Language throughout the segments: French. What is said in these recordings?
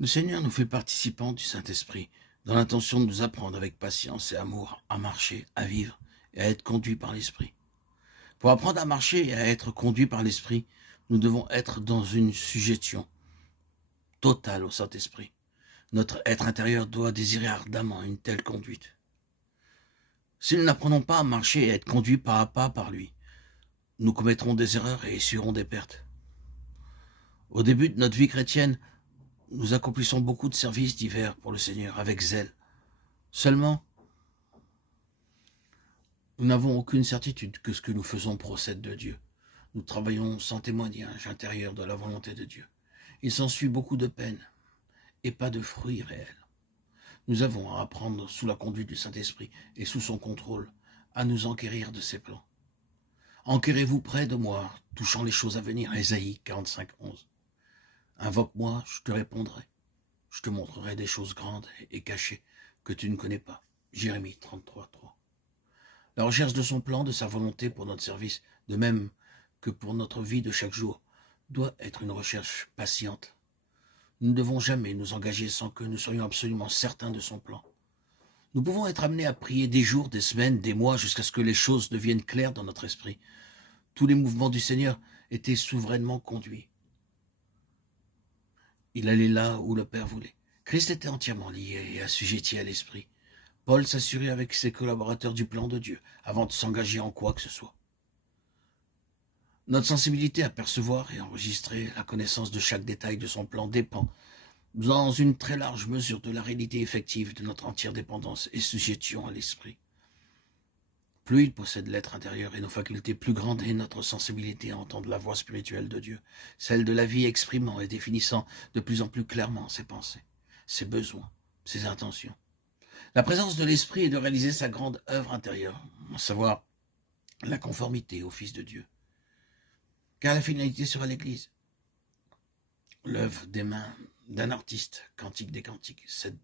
Le Seigneur nous fait participants du Saint-Esprit, dans l'intention de nous apprendre avec patience et amour à marcher, à vivre et à être conduits par l'Esprit. Pour apprendre à marcher et à être conduits par l'Esprit, nous devons être dans une sujétion totale au Saint-Esprit. Notre être intérieur doit désirer ardemment une telle conduite. Si nous n'apprenons pas à marcher et à être conduits pas à pas par lui, nous commettrons des erreurs et essuierons des pertes. Au début de notre vie chrétienne, nous accomplissons beaucoup de services divers pour le Seigneur avec zèle. Seulement, nous n'avons aucune certitude que ce que nous faisons procède de Dieu. Nous travaillons sans témoignage intérieur de la volonté de Dieu. Il s'ensuit beaucoup de peine et pas de fruits réels. Nous avons à apprendre sous la conduite du Saint-Esprit et sous son contrôle à nous enquérir de ses plans. Enquérez-vous près de moi, touchant les choses à venir. Ésaïe 45, 11. Invoque-moi, je te répondrai. Je te montrerai des choses grandes et cachées que tu ne connais pas. Jérémie 33, 3. La recherche de son plan, de sa volonté pour notre service, de même que pour notre vie de chaque jour, doit être une recherche patiente. Nous ne devons jamais nous engager sans que nous soyons absolument certains de son plan. Nous pouvons être amenés à prier des jours, des semaines, des mois, jusqu'à ce que les choses deviennent claires dans notre esprit. Tous les mouvements du Seigneur étaient souverainement conduits. Il allait là où le Père voulait. Christ était entièrement lié et assujetti à l'Esprit. Paul s'assurait avec ses collaborateurs du plan de Dieu avant de s'engager en quoi que ce soit. Notre sensibilité à percevoir et enregistrer la connaissance de chaque détail de son plan dépend, dans une très large mesure, de la réalité effective de notre entière dépendance et sujétion à l'Esprit. Plus il possède l'être intérieur et nos facultés, plus grande est notre sensibilité à entendre la voix spirituelle de Dieu, celle de la vie exprimant et définissant de plus en plus clairement ses pensées, ses besoins, ses intentions. La présence de l'Esprit est de réaliser sa grande œuvre intérieure, à savoir la conformité au Fils de Dieu. Car la finalité sera l'Église. L'œuvre des mains d'un artiste, Cantique des Cantiques, 7.2.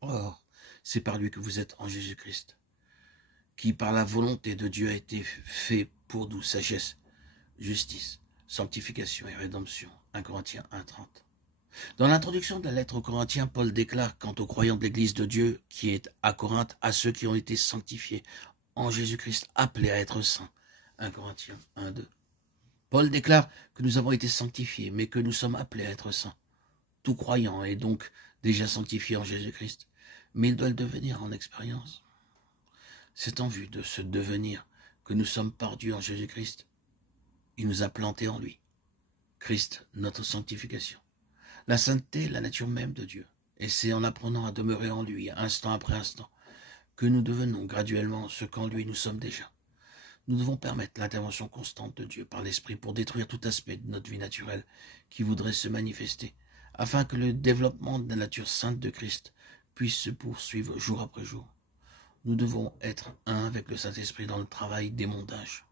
Or, c'est par lui que vous êtes en Jésus-Christ, qui par la volonté de Dieu a été fait pour nous sagesse, justice, sanctification et rédemption. 1 Corinthiens 1.30. Dans l'introduction de la lettre aux Corinthiens, Paul déclare quant aux croyants de l'Église de Dieu qui est à Corinthe, à ceux qui ont été sanctifiés en Jésus-Christ, appelés à être saints. 1 Corinthiens 1.2. Paul déclare que nous avons été sanctifiés, mais que nous sommes appelés à être saints. Tout croyant est donc déjà sanctifié en Jésus-Christ, mais il doit le devenir en expérience. C'est en vue de ce devenir que nous sommes par Dieu en Jésus-Christ. Il nous a plantés en lui. Christ, notre sanctification. La sainteté est la nature même de Dieu, et c'est en apprenant à demeurer en lui, instant après instant, que nous devenons graduellement ce qu'en lui nous sommes déjà. Nous devons permettre l'intervention constante de Dieu par l'Esprit pour détruire tout aspect de notre vie naturelle qui voudrait se manifester, afin que le développement de la nature sainte de Christ puisse se poursuivre jour après jour. Nous devons être un avec le Saint-Esprit dans le travail d'émondage.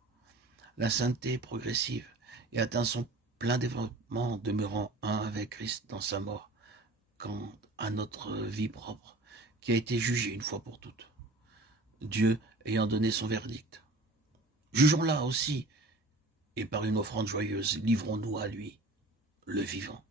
La sainteté est progressive et atteint son plein développement en demeurant un avec Christ dans sa mort, quant à notre vie propre, qui a été jugée une fois pour toutes, Dieu ayant donné son verdict. Jugeons-la aussi, et par une offrande joyeuse, livrons-nous à lui, le vivant.